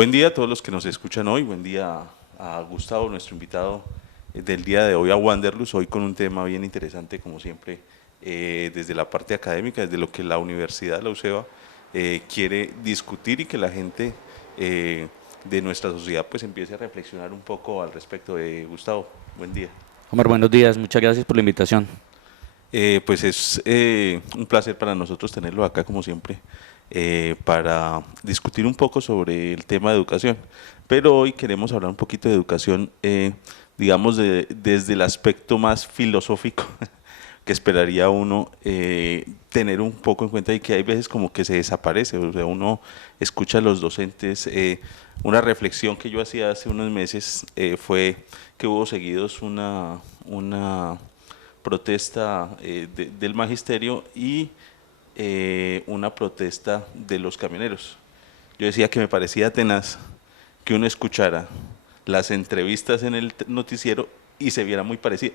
Buen día a todos los que nos escuchan hoy, buen día a Gustavo, nuestro invitado del día de hoy a Wanderlust, hoy con un tema bien interesante como siempre, desde la parte académica, desde lo que la Universidad, la UCEBA, quiere discutir y que la gente de nuestra sociedad pues empiece a reflexionar un poco al respecto. Gustavo, buen día. Omar, buenos días, muchas gracias por la invitación. Pues es un placer para nosotros tenerlo acá como siempre para discutir un poco sobre el tema de educación, pero hoy queremos hablar un poquito de educación, digamos, desde el aspecto más filosófico que esperaría uno tener un poco en cuenta y que hay veces como que se desaparece, o sea, uno escucha a los docentes, una reflexión que yo hacía hace unos meses fue que hubo seguidos una protesta del magisterio y una protesta de los camioneros. Yo decía que me parecía tenaz que uno escuchara las entrevistas en el noticiero y se viera muy parecida.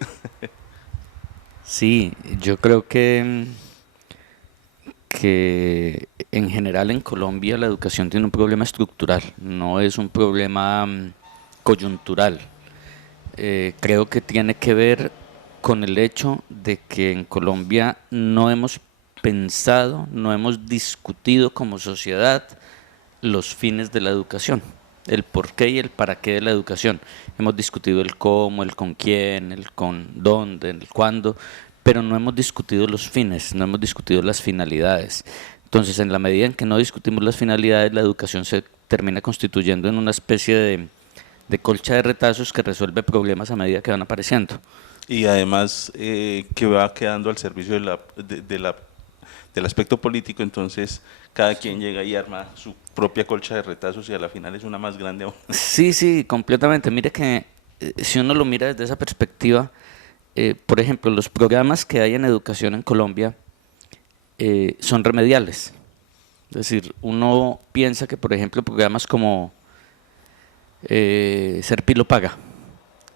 Sí, yo creo que en general en Colombia la educación tiene un problema estructural, no es un problema coyuntural. Creo que tiene que ver con el hecho de que en Colombia no hemos pensado, no hemos discutido como sociedad los fines de la educación, el por qué y el para qué de la educación. Hemos discutido el cómo, el con quién, el con dónde, el cuándo, pero no hemos discutido los fines, no hemos discutido las finalidades. Entonces, en la medida en que no discutimos las finalidades, la educación se termina constituyendo en una especie de colcha de retazos que resuelve problemas a medida que van apareciendo. Y además que va quedando al servicio del aspecto político, entonces cada quien llega y arma su propia colcha de retazos y a la final es una más grande aún. Sí, sí, completamente. Mire que si uno lo mira desde esa perspectiva, por ejemplo, los programas que hay en educación en Colombia son remediales. Es decir, uno piensa que, por ejemplo, programas como Serpilo Paga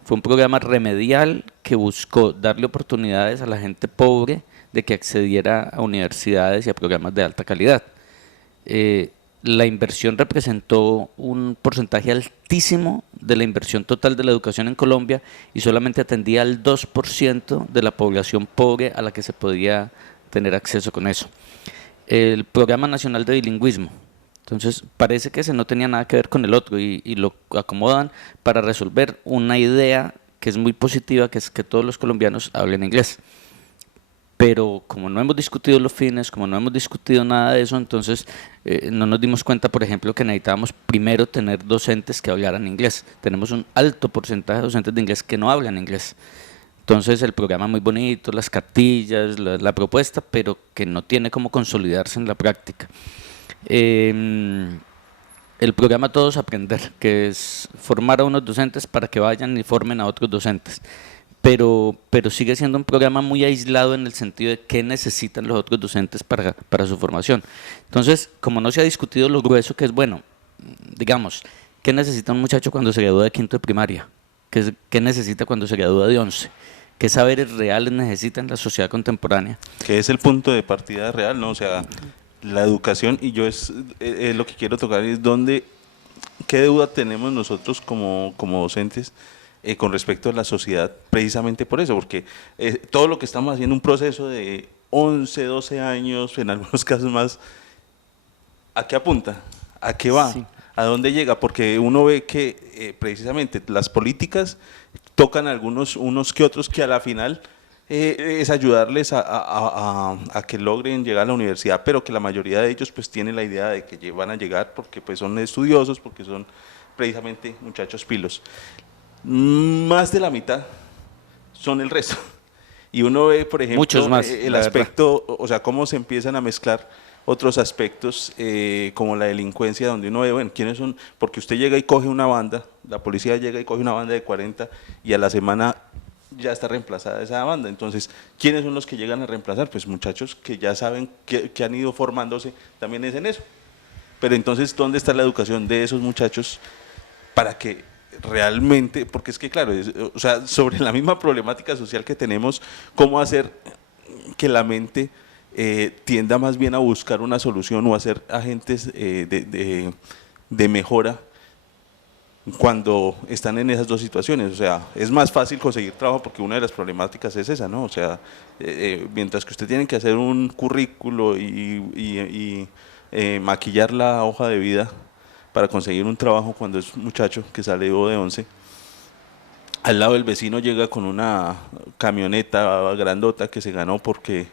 fue un programa remedial que buscó darle oportunidades a la gente pobre de que accediera a universidades y a programas de alta calidad. eh, la inversión representó un porcentaje altísimo de la inversión total de la educación en Colombia y solamente atendía al 2% de la población pobre a la que se podía tener acceso con eso. El Programa Nacional de Bilingüismo. Entonces, parece que ese no tenía nada que ver con el otro y lo acomodan para resolver una idea que es muy positiva, que es que todos los colombianos hablen inglés. Pero como no hemos discutido los fines, como no hemos discutido nada de eso, entonces no nos dimos cuenta, por ejemplo, que necesitábamos primero tener docentes que hablaran inglés. Tenemos un alto porcentaje de docentes de inglés que no hablan inglés. Entonces el programa muy bonito, las cartillas, la propuesta, pero que no tiene cómo consolidarse en la práctica. Eh, el programa Todos Aprender, que es formar a unos docentes para que vayan y formen a otros docentes. Pero sigue siendo un programa muy aislado en el sentido de qué necesitan los otros docentes para su formación. Entonces, como no se ha discutido lo grueso que es bueno, digamos, ¿qué necesita un muchacho cuando se gradúa de quinto de primaria? ¿Qué necesita cuando se gradúa de 11? ¿Qué saberes reales necesita en la sociedad contemporánea? Que es el punto de partida real, ¿no? O sea, la educación, y yo es lo que quiero tocar, es dónde, qué deuda tenemos nosotros como docentes con respecto a la sociedad, precisamente por eso, porque todo lo que estamos haciendo, un proceso de 11 12 años, en algunos casos más, ¿a qué apunta? ¿A qué va? Sí. ¿A dónde llega? Porque uno ve que precisamente las políticas tocan algunos, unos que otros que a la final es ayudarles a que logren llegar a la universidad, pero que la mayoría de ellos pues tienen la idea de que van a llegar porque pues son estudiosos, porque son precisamente muchachos pilos. Más de la mitad son el resto. Y uno ve, por Muchos ejemplo, más, el la verdad. aspecto, o sea, cómo se empiezan a mezclar otros aspectos como la delincuencia, donde uno ve, bueno, quiénes son, porque usted llega y coge una banda, la policía llega y coge una banda de 40 y a la semana ya está reemplazada esa banda. Entonces, ¿quiénes son los que llegan a reemplazar? Pues muchachos que ya saben que han ido formándose también es en eso. Pero entonces, ¿dónde está la educación de esos muchachos para que realmente, porque es que claro, o sea, sobre la misma problemática social que tenemos, cómo hacer que la mente tienda más bien a buscar una solución o a ser agentes de mejora cuando están en esas dos situaciones. O sea, es más fácil conseguir trabajo porque una de las problemáticas es esa, ¿no? O sea, mientras que usted tiene que hacer un currículo y maquillar la hoja de vida para conseguir un trabajo cuando es un muchacho que sale de 11, al lado del vecino llega con una camioneta grandota que se ganó porque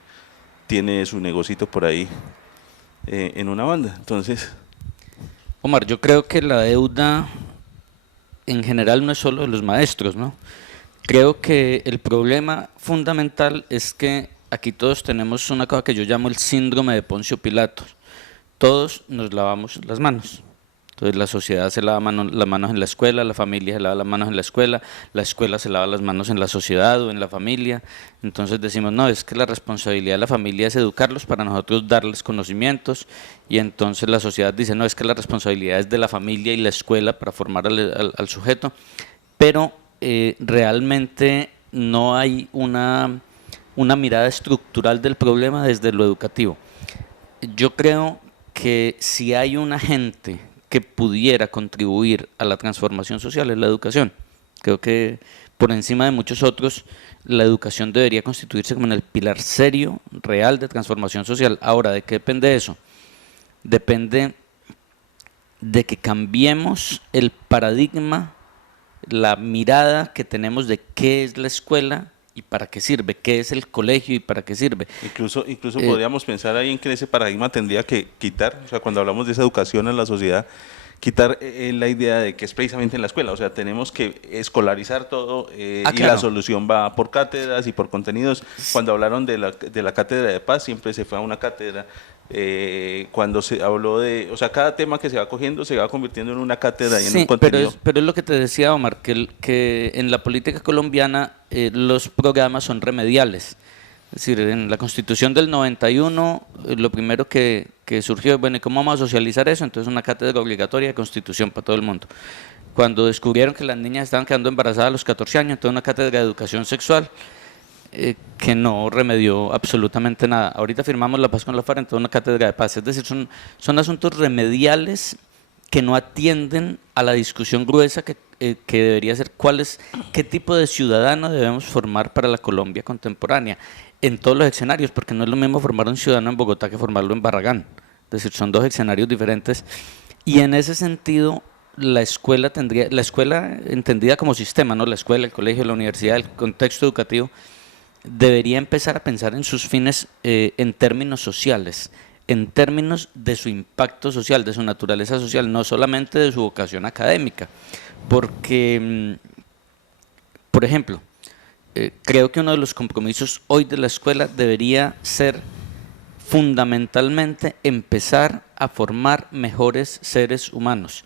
tiene su negocito por ahí en una banda. Entonces, Omar, yo creo que la deuda en general no es solo de los maestros, ¿no? Creo que el problema fundamental es que aquí todos tenemos una cosa que yo llamo el síndrome de Poncio Pilato. Todos nos lavamos las manos. Entonces la sociedad se lava las manos en la escuela, la familia se lava las manos en la escuela se lava las manos en la sociedad o en la familia. Entonces decimos, no, es que la responsabilidad de la familia es educarlos para nosotros darles conocimientos, y entonces la sociedad dice, no, es que la responsabilidad es de la familia y la escuela para formar al sujeto, pero realmente no hay una mirada estructural del problema desde lo educativo. Yo creo que si hay un agente que pudiera contribuir a la transformación social es la educación. Creo que por encima de muchos otros, la educación debería constituirse como en el pilar serio, real de transformación social. Ahora, ¿de qué depende eso? Depende de que cambiemos el paradigma, la mirada que tenemos de qué es la escuela y para qué sirve, qué es el colegio y para qué sirve. incluso podríamos pensar ahí en que ese paradigma tendría que quitar, o sea, cuando hablamos de esa educación en la sociedad, quitar la idea de que es precisamente en la escuela. O sea, tenemos que escolarizar todo y Claro. la solución va por cátedras y por contenidos. Cuando hablaron de la cátedra de paz, siempre se fue a una cátedra. Cuando se habló de, o sea, cada tema que se va cogiendo se va convirtiendo en una cátedra y en un Sí, contenido. pero es lo que te decía, Omar, que en la política colombiana los programas son remediales. Es decir, en la Constitución del 91, lo primero que surgió, bueno, ¿y cómo vamos a socializar eso? Entonces una cátedra obligatoria de Constitución para todo el mundo. Cuando descubrieron que las niñas estaban quedando embarazadas a los 14 años, entonces una cátedra de educación sexual que no remedió absolutamente nada. Ahorita firmamos la paz con la FARC, entonces una cátedra de paz. Es decir, son asuntos remediales que no atienden a la discusión gruesa que debería ser qué tipo de ciudadano debemos formar para la Colombia contemporánea en todos los escenarios, porque no es lo mismo formar un ciudadano en Bogotá que formarlo en Barragán. Es decir, son dos escenarios diferentes, y en ese sentido la escuela entendida como sistema, no la escuela, el colegio, la universidad, el contexto educativo, debería empezar a pensar en sus fines en términos sociales, en términos de su impacto social, de su naturaleza social, no solamente de su vocación académica. Porque, por ejemplo, creo que uno de los compromisos hoy de la escuela debería ser fundamentalmente empezar a formar mejores seres humanos.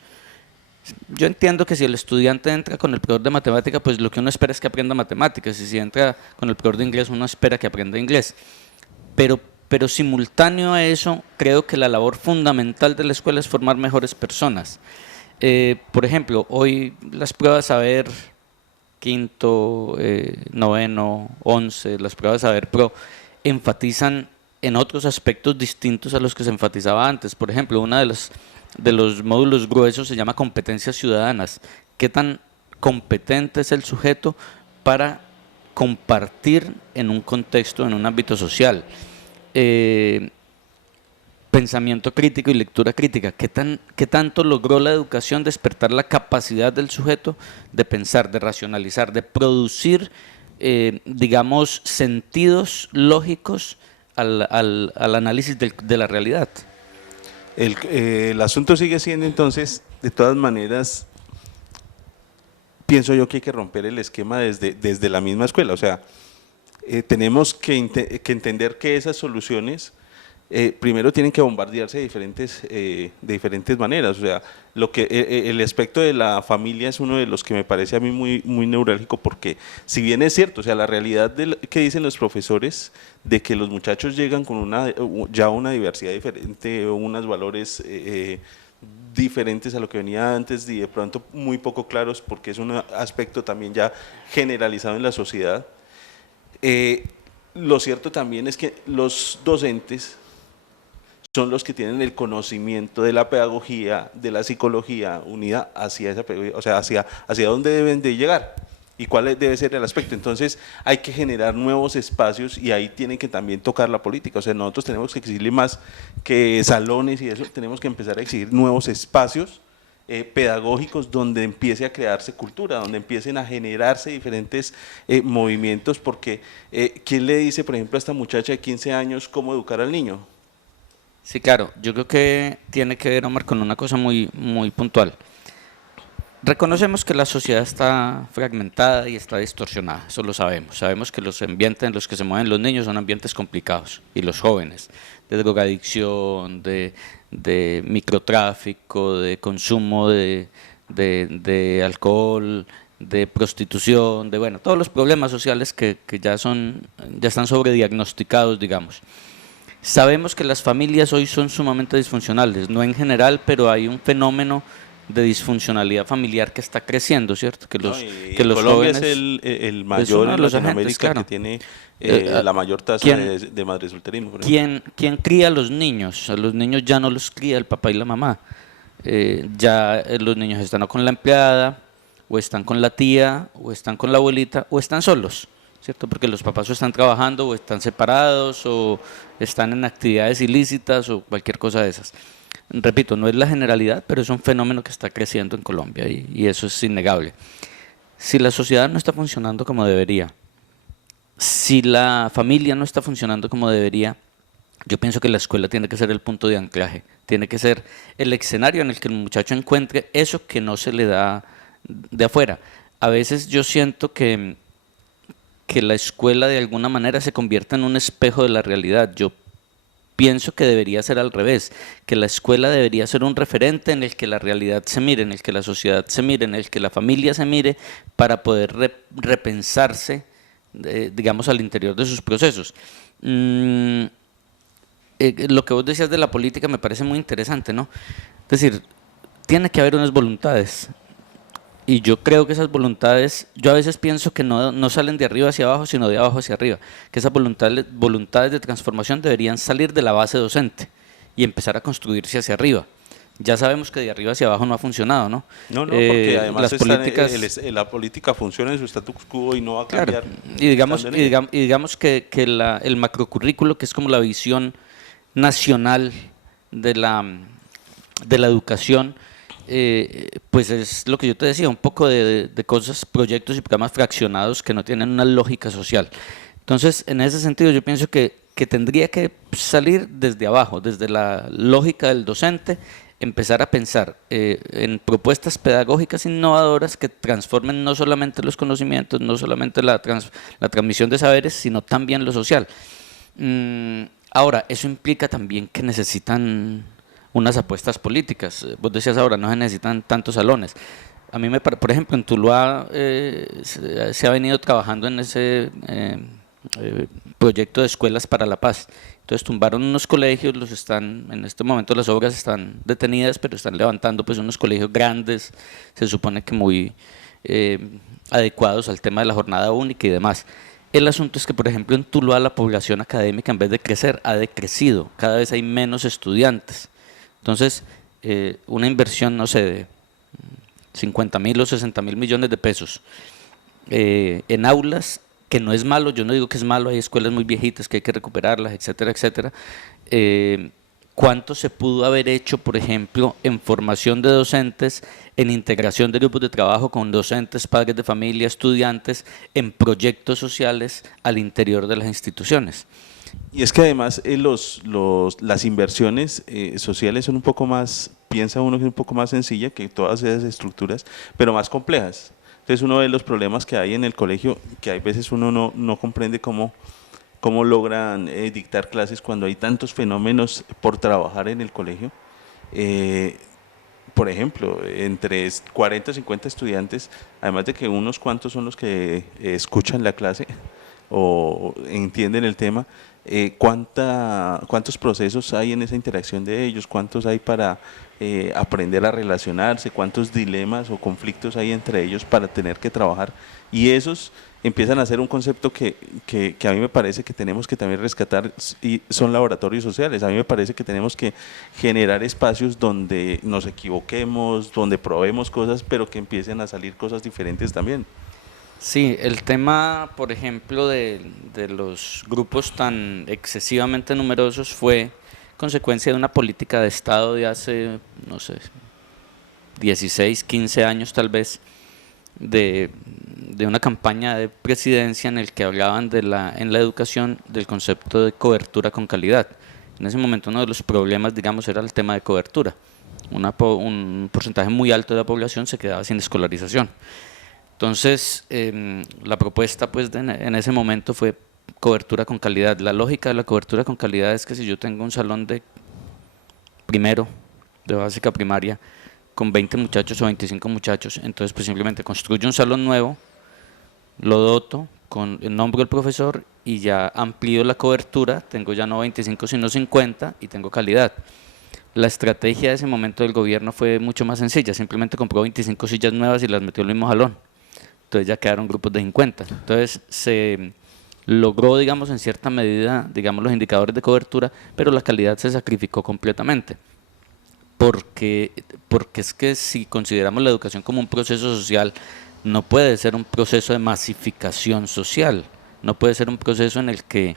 Yo entiendo que si el estudiante entra con el peor de matemática, pues lo que uno espera es que aprenda matemáticas, y si entra con el peor de inglés, uno espera que aprenda inglés. Pero simultáneo a eso, creo que la labor fundamental de la escuela es formar mejores personas. Por ejemplo, hoy las pruebas saber quinto, noveno, 11, las pruebas saber pro, enfatizan en otros aspectos distintos a los que se enfatizaba antes. Por ejemplo, una de los módulos gruesos se llama competencias ciudadanas. ¿Qué tan competente es el sujeto para compartir en un contexto, en un ámbito social? Pensamiento crítico y lectura crítica. ¿Qué tanto logró la educación despertar la capacidad del sujeto de pensar, de racionalizar, de producir, digamos, sentidos lógicos al análisis de la realidad? El asunto sigue siendo entonces, de todas maneras, pienso yo que hay que romper el esquema desde la misma escuela. O sea, tenemos que entender que esas soluciones primero tienen que bombardearse de diferentes maneras. O sea, el aspecto de la familia es uno de los que me parece a mí muy neurálgico, porque si bien es cierto, o sea, la realidad que dicen los profesores de que los muchachos llegan con ya una diversidad diferente, unos valores diferentes a lo que venía antes, y de pronto muy poco claros, porque es un aspecto también ya generalizado en la sociedad. Lo cierto también es que los docentes son los que tienen el conocimiento de la pedagogía, de la psicología unida hacia esa pedagogía, o sea, hacia dónde deben de llegar y cuál debe ser el aspecto. Entonces hay que generar nuevos espacios y ahí tiene que también tocar la política. O sea, nosotros tenemos que exigirle más que salones y eso, tenemos que empezar a exigir nuevos espacios pedagógicos donde empiece a crearse cultura, donde empiecen a generarse diferentes movimientos, porque ¿quién le dice, por ejemplo, a esta muchacha de 15 años cómo educar al niño? Sí, claro, yo creo que tiene que ver, Omar, con una cosa muy puntual. Reconocemos que la sociedad está fragmentada y está distorsionada, eso lo sabemos. Sabemos que los ambientes en los que se mueven los niños son ambientes complicados, y los jóvenes, de drogadicción, de microtráfico, de consumo de alcohol, de prostitución, de bueno, todos los problemas sociales que ya están sobrediagnosticados, digamos. Sabemos que las familias hoy son sumamente disfuncionales, no en general, pero hay un fenómeno de disfuncionalidad familiar que está creciendo, ¿cierto? No, y Que los Colombia jóvenes es el es uno mayor de en los agentes, Latinoamérica claro. que tiene Eh, la mayor tasa ¿quién, de madresolterismo, por ejemplo. quién cría a los niños? A los niños ya no los cría el papá y la mamá. Los niños están o con la empleada, o están con la tía, o están con la abuelita, o están solos, ¿cierto? Porque los papás o están trabajando, o están separados, o están en actividades ilícitas, o cualquier cosa de esas. Repito, no es la generalidad, pero es un fenómeno que está creciendo en Colombia y eso es innegable. Si la sociedad no está funcionando como debería, si la familia no está funcionando como debería, yo pienso que la escuela tiene que ser el punto de anclaje, tiene que ser el escenario en el que el muchacho encuentre eso que no se le da de afuera. A veces yo siento que la escuela de alguna manera se convierte en un espejo de la realidad. Yo pienso que debería ser al revés, que la escuela debería ser un referente en el que la realidad se mire, en el que la sociedad se mire, en el que la familia se mire para poder repensarse, digamos, al interior de sus procesos. Lo que vos decías de la política me parece muy interesante, ¿no? Es decir, tiene que haber unas voluntades. Y yo creo que esas voluntades, yo a veces pienso que no salen de arriba hacia abajo, sino de abajo hacia arriba. Que esas voluntades de transformación deberían salir de la base docente y empezar a construirse hacia arriba. Ya sabemos que de arriba hacia abajo no ha funcionado, ¿no? No, porque además Las políticas, la política funciona en su status quo y no va a claro, cambiar. y digamos, estando en ella. el macrocurrículo, que es como la visión nacional de la educación, pues es lo que yo te decía, un poco de cosas, proyectos y programas fraccionados que no tienen una lógica social. Entonces, en ese sentido, yo pienso que tendría que salir desde abajo, desde la lógica del docente, empezar a pensar en propuestas pedagógicas innovadoras que transformen no solamente los conocimientos, no solamente la transmisión de saberes, sino también lo social. Ahora, eso implica también que necesitan unas apuestas políticas. Vos decías ahora, no se necesitan tantos salones. A mí por ejemplo, en Tuluá se ha venido trabajando en ese proyecto de escuelas para la paz. Entonces tumbaron unos colegios, en este momento las obras están detenidas, pero están levantando pues unos colegios grandes, se supone que muy adecuados al tema de la jornada única y demás. El asunto es que, por ejemplo, en Tuluá la población académica, en vez de crecer, ha decrecido. Cada vez hay menos estudiantes. Entonces, una inversión, no sé, de 50.000 o 60.000 millones de pesos en aulas, que no es malo, yo no digo que es malo, hay escuelas muy viejitas que hay que recuperarlas, etcétera, etcétera. ¿Cuánto se pudo haber hecho, por ejemplo, en formación de docentes, en integración de grupos de trabajo con docentes, padres de familia, estudiantes, en proyectos sociales al interior de las instituciones? Y es que además las inversiones sociales son un poco más, piensa uno que es un poco más sencilla que todas esas estructuras, pero más complejas. Entonces uno ve los problemas que hay en el colegio, que hay veces uno no comprende cómo logran dictar clases cuando hay tantos fenómenos por trabajar en el colegio. Por ejemplo, entre 40 o 50 estudiantes, además de que unos cuantos son los que escuchan la clase o entienden el tema, ¿Cuántos procesos hay en esa interacción de ellos? ¿Cuántos hay para aprender a relacionarse? ¿Cuántos dilemas o conflictos hay entre ellos para tener que trabajar? Y esos empiezan a ser un concepto que a mí me parece que tenemos que también rescatar, y son laboratorios sociales. A mí me parece que tenemos que generar espacios donde nos equivoquemos, donde probemos cosas, pero que empiecen a salir cosas diferentes también. Sí, el tema, por ejemplo, de los grupos tan excesivamente numerosos fue consecuencia de una política de Estado de hace, no sé, 16, 15 años tal vez, de una campaña de presidencia en el que hablaban en la educación del concepto de cobertura con calidad. En ese momento uno de los problemas, digamos, era el tema de cobertura. Un porcentaje muy alto de la población se quedaba sin escolarización. Entonces, la propuesta pues en ese momento fue cobertura con calidad. La lógica de la cobertura con calidad es que si yo tengo un salón de primero, de básica primaria, con 20 muchachos o 25 muchachos, entonces pues simplemente construyo un salón nuevo, lo doto con el nombre del profesor y ya amplío la cobertura, tengo ya no 25 sino 50 y tengo calidad. La estrategia de ese momento del gobierno fue mucho más sencilla, simplemente compró 25 sillas nuevas y las metió en el mismo jalón. Entonces ya quedaron grupos de 50. Entonces se logró, digamos, en cierta medida, digamos, los indicadores de cobertura, pero la calidad se sacrificó completamente. Porque es que si consideramos la educación como un proceso social, no puede ser un proceso de masificación social, no puede ser un proceso en el que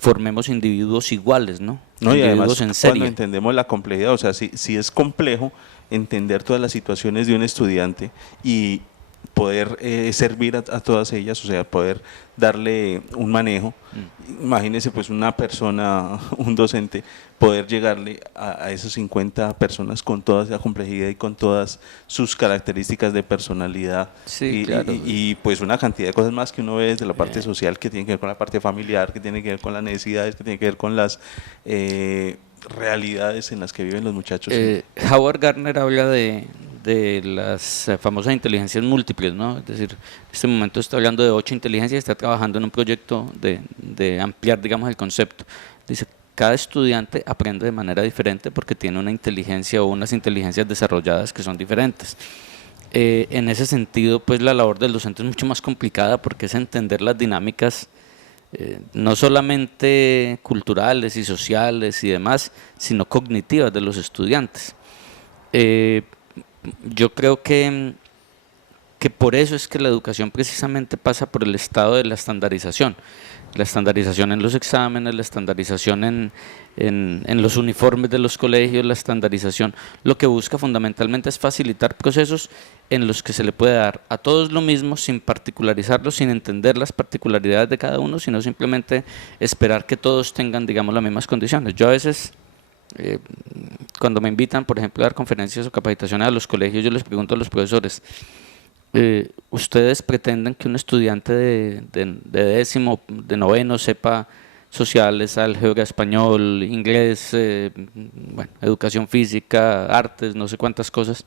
formemos individuos iguales, ¿no? No, y Individuos además en cuando serie. entendemos la complejidad, o sea, si es complejo entender todas las situaciones de un estudiante y poder servir a todas ellas, o sea, poder darle un manejo. Imagínese pues una persona, un docente, poder llegarle a esas 50 personas con toda esa complejidad y con todas sus características de personalidad Sí, claro. pues una cantidad de cosas más que uno ve desde la parte social, que tiene que ver con la parte familiar, que tiene que ver con las necesidades, que tiene que ver con las realidades en las que viven los muchachos. Howard Gardner habla de las famosas inteligencias múltiples, ¿no? Es decir, en este momento está hablando de 8 inteligencias y está trabajando en un proyecto de ampliar, digamos, el concepto. Dice, cada estudiante aprende de manera diferente porque tiene una inteligencia o unas inteligencias desarrolladas que son diferentes. En ese sentido, pues la labor del docente es mucho más complicada porque es entender las dinámicas no solamente culturales y sociales y demás, sino cognitivas de los estudiantes. Yo creo que por eso es que la educación precisamente pasa por el estado de la estandarización en los exámenes, la estandarización en los uniformes de los colegios, la estandarización, lo que busca fundamentalmente es facilitar procesos en los que se le puede dar a todos lo mismo sin particularizarlos, sin entender las particularidades de cada uno, sino simplemente esperar que todos tengan, digamos, las mismas condiciones. Yo a veces cuando me invitan, por ejemplo, a dar conferencias o capacitaciones a los colegios, yo les pregunto a los profesores, ¿ustedes pretenden que un estudiante de décimo, de noveno, sepa sociales, álgebra, español, inglés, bueno, educación física, artes, no sé cuántas cosas?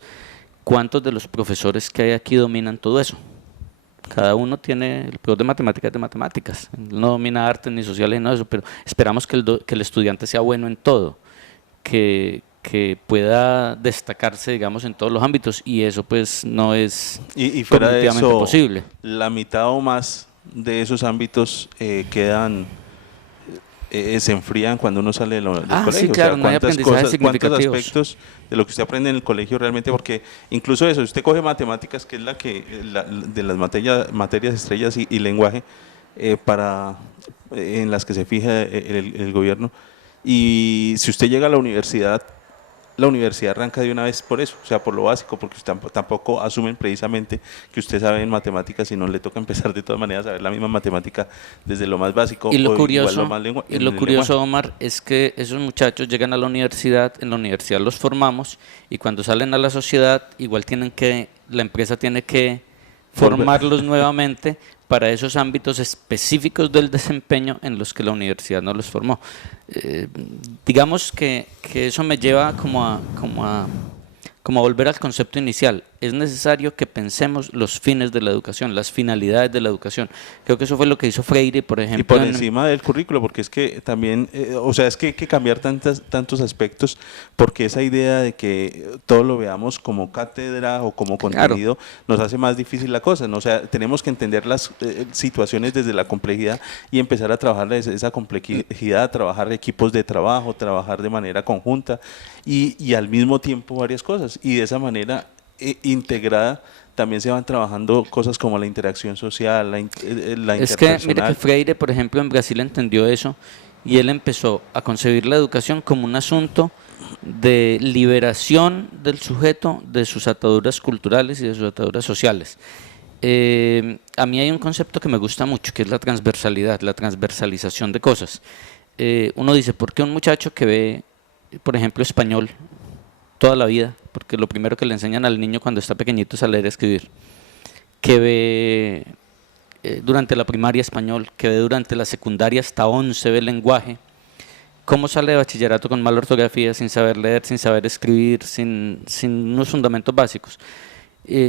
¿Cuántos de los profesores que hay aquí dominan todo eso? Cada uno tiene, el profesor de matemáticas, no domina artes ni sociales ni nada de eso, pero esperamos que el estudiante sea bueno en todo, que pueda destacarse, digamos, en todos los ámbitos, y eso pues no es Y fuera de cognitivamente eso, posible. la mitad o más de esos ámbitos se enfrían cuando uno sale del colegio. Sí, claro, no hay aprendizajes cuántos significativos. aspectos de lo que usted aprende en el colegio realmente, porque incluso eso, usted coge matemáticas, que es de las materias estrellas y lenguaje, en las que se fija el gobierno, y si usted llega a la universidad arranca de una vez por eso, o sea, por lo básico, porque tampoco asumen precisamente que usted sabe en matemáticas, sino le toca empezar de todas maneras a ver la misma matemática desde lo más básico Y lo o igual curioso, lo más y lo curioso, Omar, es que esos muchachos llegan a la universidad, en la universidad los formamos y cuando salen a la sociedad, igual la empresa tiene que formarlos nuevamente para esos ámbitos específicos del desempeño en los que la universidad no los formó. Digamos que eso me lleva como a volver al concepto inicial. es necesario que pensemos los fines de la educación, las finalidades de la educación. Creo que eso fue lo que hizo Freire, por ejemplo. Y por encima del currículo, porque es que también, o sea, es que hay que cambiar tantos aspectos, porque esa idea de que todo lo veamos como cátedra o como contenido nos hace más difícil la cosa, ¿no? O sea, tenemos que entender las situaciones desde la complejidad y empezar a trabajar desde esa complejidad, trabajar equipos de trabajo, trabajar de manera conjunta y al mismo tiempo varias cosas. Y de esa manera integrada también se van trabajando cosas como la interacción social, la Es que, mire que interpersonal. Freire, por ejemplo, en Brasil entendió eso y él empezó a concebir la educación como un asunto de liberación del sujeto de sus ataduras culturales y de sus ataduras sociales. A mí hay un concepto que me gusta mucho, que es la transversalidad, la transversalización de cosas. Uno dice, ¿por qué un muchacho que ve, por ejemplo, español toda la vida? Porque lo primero que le enseñan al niño cuando está pequeñito es a leer y escribir. Que ve durante la primaria español, que ve durante la secundaria hasta 11 ve lenguaje. ¿Cómo sale de bachillerato con mala ortografía, sin saber leer, sin saber escribir, sin unos fundamentos básicos?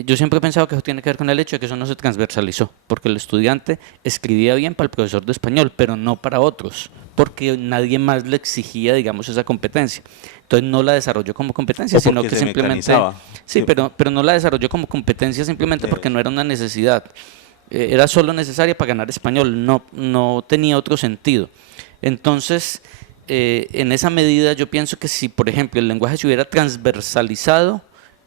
Yo siempre he pensado que eso tiene que ver con el hecho de que eso no se transversalizó, porque el estudiante escribía bien para el profesor de español, pero no para otros, porque nadie más le exigía, digamos, esa competencia. Entonces no la desarrolló como competencia, O sino porque que se simplemente... mecanizaba. Sí, pero no la desarrolló como competencia simplemente porque no era una necesidad. Era solo necesaria para ganar español, no tenía otro sentido. Entonces, en esa medida yo pienso que si, por ejemplo, el lenguaje se hubiera transversalizado,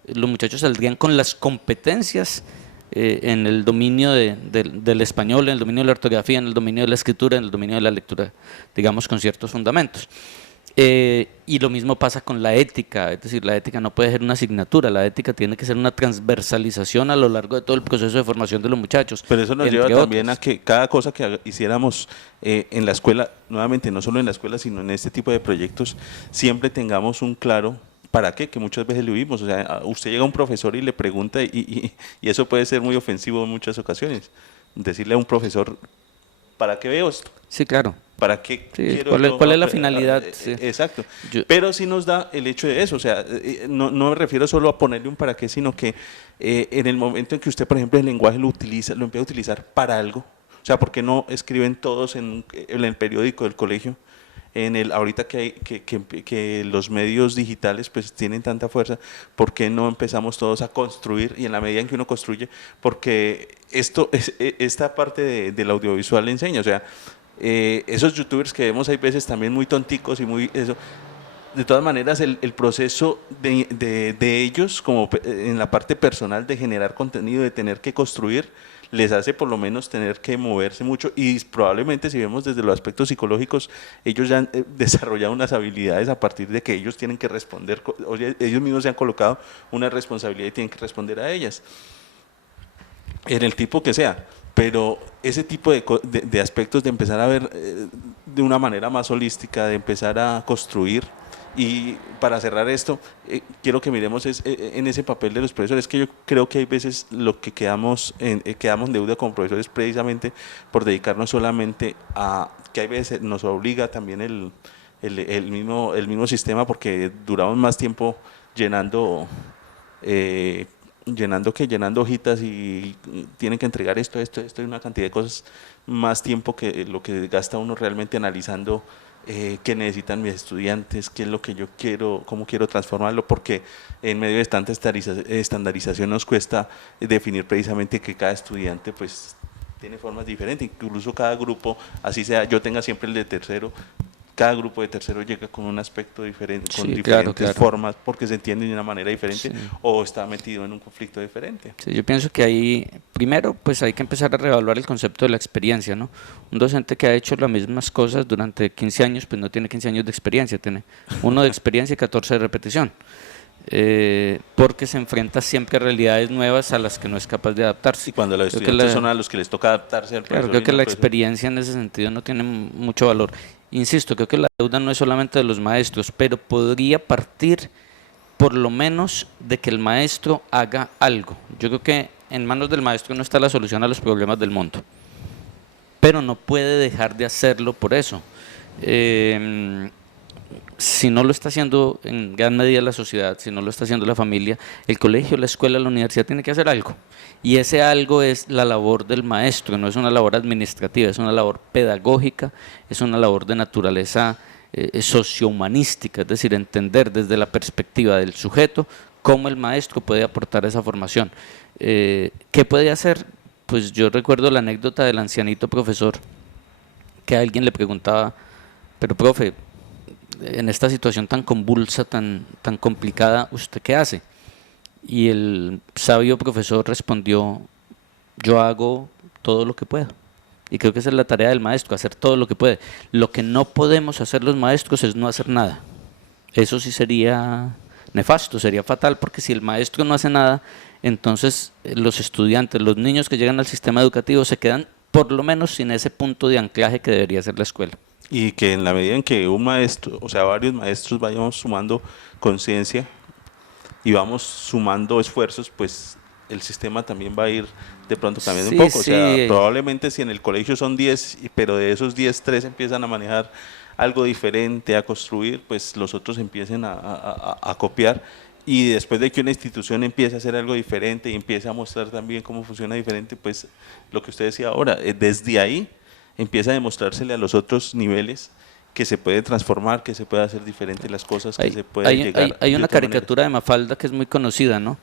los muchachos saldrían con las competencias en el dominio del español, en el dominio de la ortografía, en el dominio de la escritura, en el dominio de la lectura, digamos, con ciertos fundamentos. Y lo mismo pasa con la ética, es decir, la ética no puede ser una asignatura, la ética tiene que ser una transversalización a lo largo de todo el proceso de formación de los muchachos. Pero eso nos entre lleva también otros. a que cada cosa que hiciéramos en la escuela, nuevamente no solo en la escuela, sino en este tipo de proyectos, siempre tengamos un claro para qué, que muchas veces lo vimos. O sea, usted llega a un profesor y le pregunta y eso puede ser muy ofensivo en muchas ocasiones. Decirle a un profesor, ¿para qué veo esto? Sí, claro. ¿Para qué Sí, quiero ¿cuál es, yo cuál es la finalidad? Sí. Exacto. Yo- Pero sí nos da el hecho de eso. O sea, no me refiero solo a ponerle un para qué, sino que en el momento en que usted, por ejemplo, el lenguaje lo utiliza, lo empieza a utilizar para algo. O sea, ¿por qué no escriben todos en el periódico del colegio? Ahorita que los medios digitales pues tienen tanta fuerza, ¿por qué no empezamos todos a construir? Y en la medida en que uno construye, porque esta parte del audiovisual le enseña, o sea, esos youtubers que vemos hay veces también muy tonticos y muy eso, de todas maneras el proceso de ellos como en la parte personal de generar contenido, de tener que construir, les hace por lo menos tener que moverse mucho y probablemente si vemos desde los aspectos psicológicos, ellos ya han desarrollado unas habilidades a partir de que ellos tienen que responder, oye, ellos mismos se han colocado una responsabilidad y tienen que responder a ellas, en el tipo que sea. Pero ese tipo de aspectos de empezar a ver de una manera más holística, de empezar a construir. Y para cerrar esto, quiero que miremos en ese papel de los profesores, que yo creo que hay veces lo que quedamos en deuda como profesores precisamente por dedicarnos solamente a, que hay veces nos obliga también el mismo sistema, porque duramos más tiempo llenando llenando hojitas y tienen que entregar esto y una cantidad de cosas, más tiempo que lo que gasta uno realmente analizando qué necesitan mis estudiantes, qué es lo que yo quiero, cómo quiero transformarlo, porque en medio de tanta estandarización nos cuesta definir precisamente que cada estudiante pues tiene formas diferentes, incluso cada grupo, así sea, yo tenga siempre el de tercero, cada grupo de tercero llega con un aspecto diferente, con Sí, diferentes claro. formas, porque se entiende de una manera diferente Sí. o está metido en un conflicto diferente. Sí, yo pienso que ahí, primero, pues hay que empezar a reevaluar el concepto de la experiencia, ¿no? Un docente que ha hecho las mismas cosas durante 15 años, pues no tiene 15 años de experiencia, tiene uno de experiencia y 14 de repetición, porque se enfrenta siempre a realidades nuevas a las que no es capaz de adaptarse. Y cuando los Creo que estudiantes son a los que les toca adaptarse al Claro, profesor. creo y que no la al profesor. experiencia en ese sentido no tiene mucho valor. Insisto, creo que la deuda no es solamente de los maestros, pero podría partir por lo menos de que el maestro haga algo. Yo creo que en manos del maestro no está la solución a los problemas del mundo, pero no puede dejar de hacerlo por eso. si no lo está haciendo en gran medida la sociedad, si no lo está haciendo la familia, el colegio, la escuela, la universidad tiene que hacer algo. Y ese algo es la labor del maestro, no es una labor administrativa, es una labor pedagógica, es una labor de naturaleza sociohumanística, es decir, entender desde la perspectiva del sujeto cómo el maestro puede aportar esa formación. ¿Qué puede hacer? Pues yo recuerdo la anécdota del ancianito profesor, que a alguien le preguntaba, pero profe, en esta situación tan convulsa, tan complicada, ¿usted qué hace? Y el sabio profesor respondió, yo hago todo lo que puedo. Y creo que esa es la tarea del maestro, hacer todo lo que puede. Lo que no podemos hacer los maestros es no hacer nada. Eso sí sería nefasto, sería fatal, porque si el maestro no hace nada, entonces los estudiantes, los niños que llegan al sistema educativo se quedan por lo menos sin ese punto de anclaje que debería ser la escuela. Y que en la medida en que un maestro, o sea, varios maestros vayamos sumando conciencia y vamos sumando esfuerzos, pues el sistema también va a ir de pronto cambiando un poco. O sea, probablemente si en el colegio son 10, pero de esos 10, 3 empiezan a manejar algo diferente, a construir, pues los otros empiecen a copiar. Y después de que una institución empiece a hacer algo diferente y empiece a mostrar también cómo funciona diferente, pues lo que usted decía ahora, desde ahí empieza a demostrársele a los otros niveles que se puede transformar, que se puede hacer diferente las cosas, que se puede llegar. Hay una caricatura de Mafalda que es muy conocida, ¿no?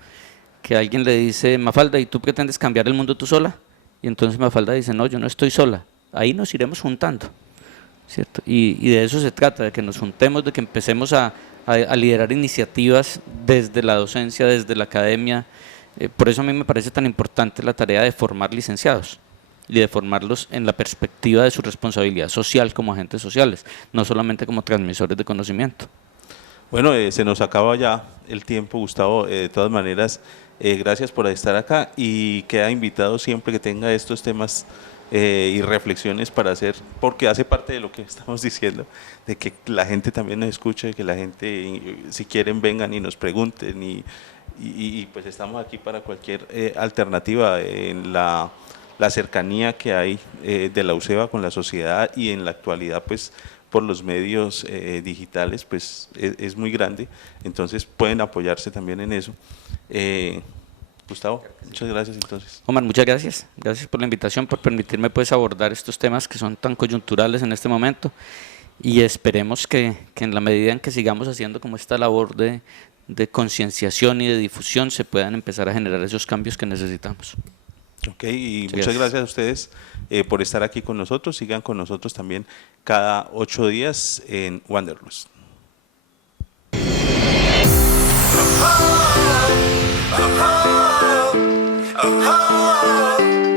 Que alguien le dice, Mafalda, ¿y tú pretendes cambiar el mundo tú sola? Y entonces Mafalda dice, no, yo no estoy sola, ahí nos iremos juntando, ¿cierto? Y de eso se trata, de que nos juntemos, de que empecemos a liderar iniciativas desde la docencia, desde la academia. Por eso a mí me parece tan importante la tarea de formar licenciados y de formarlos en la perspectiva de su responsabilidad social como agentes sociales, no solamente como transmisores de conocimiento. Bueno, se nos acaba ya el tiempo, Gustavo. De todas maneras, gracias por estar acá y queda invitado siempre que tenga estos temas y reflexiones para hacer, porque hace parte de lo que estamos diciendo, de que la gente también nos escuche, que la gente, si quieren, vengan y nos pregunten y pues estamos aquí para cualquier alternativa en la cercanía que hay de la UCEBA con la sociedad y en la actualidad pues por los medios digitales pues es muy grande, entonces pueden apoyarse también en eso. Gustavo, muchas gracias entonces. Omar, muchas gracias. Gracias por la invitación, por permitirme pues abordar estos temas que son tan coyunturales en este momento y esperemos que en la medida en que sigamos haciendo como esta labor de concienciación y de difusión se puedan empezar a generar esos cambios que necesitamos. Ok, y muchas gracias a ustedes por estar aquí con nosotros. Sigan con nosotros también cada 8 días en Wanderlust. Oh, oh, oh, oh.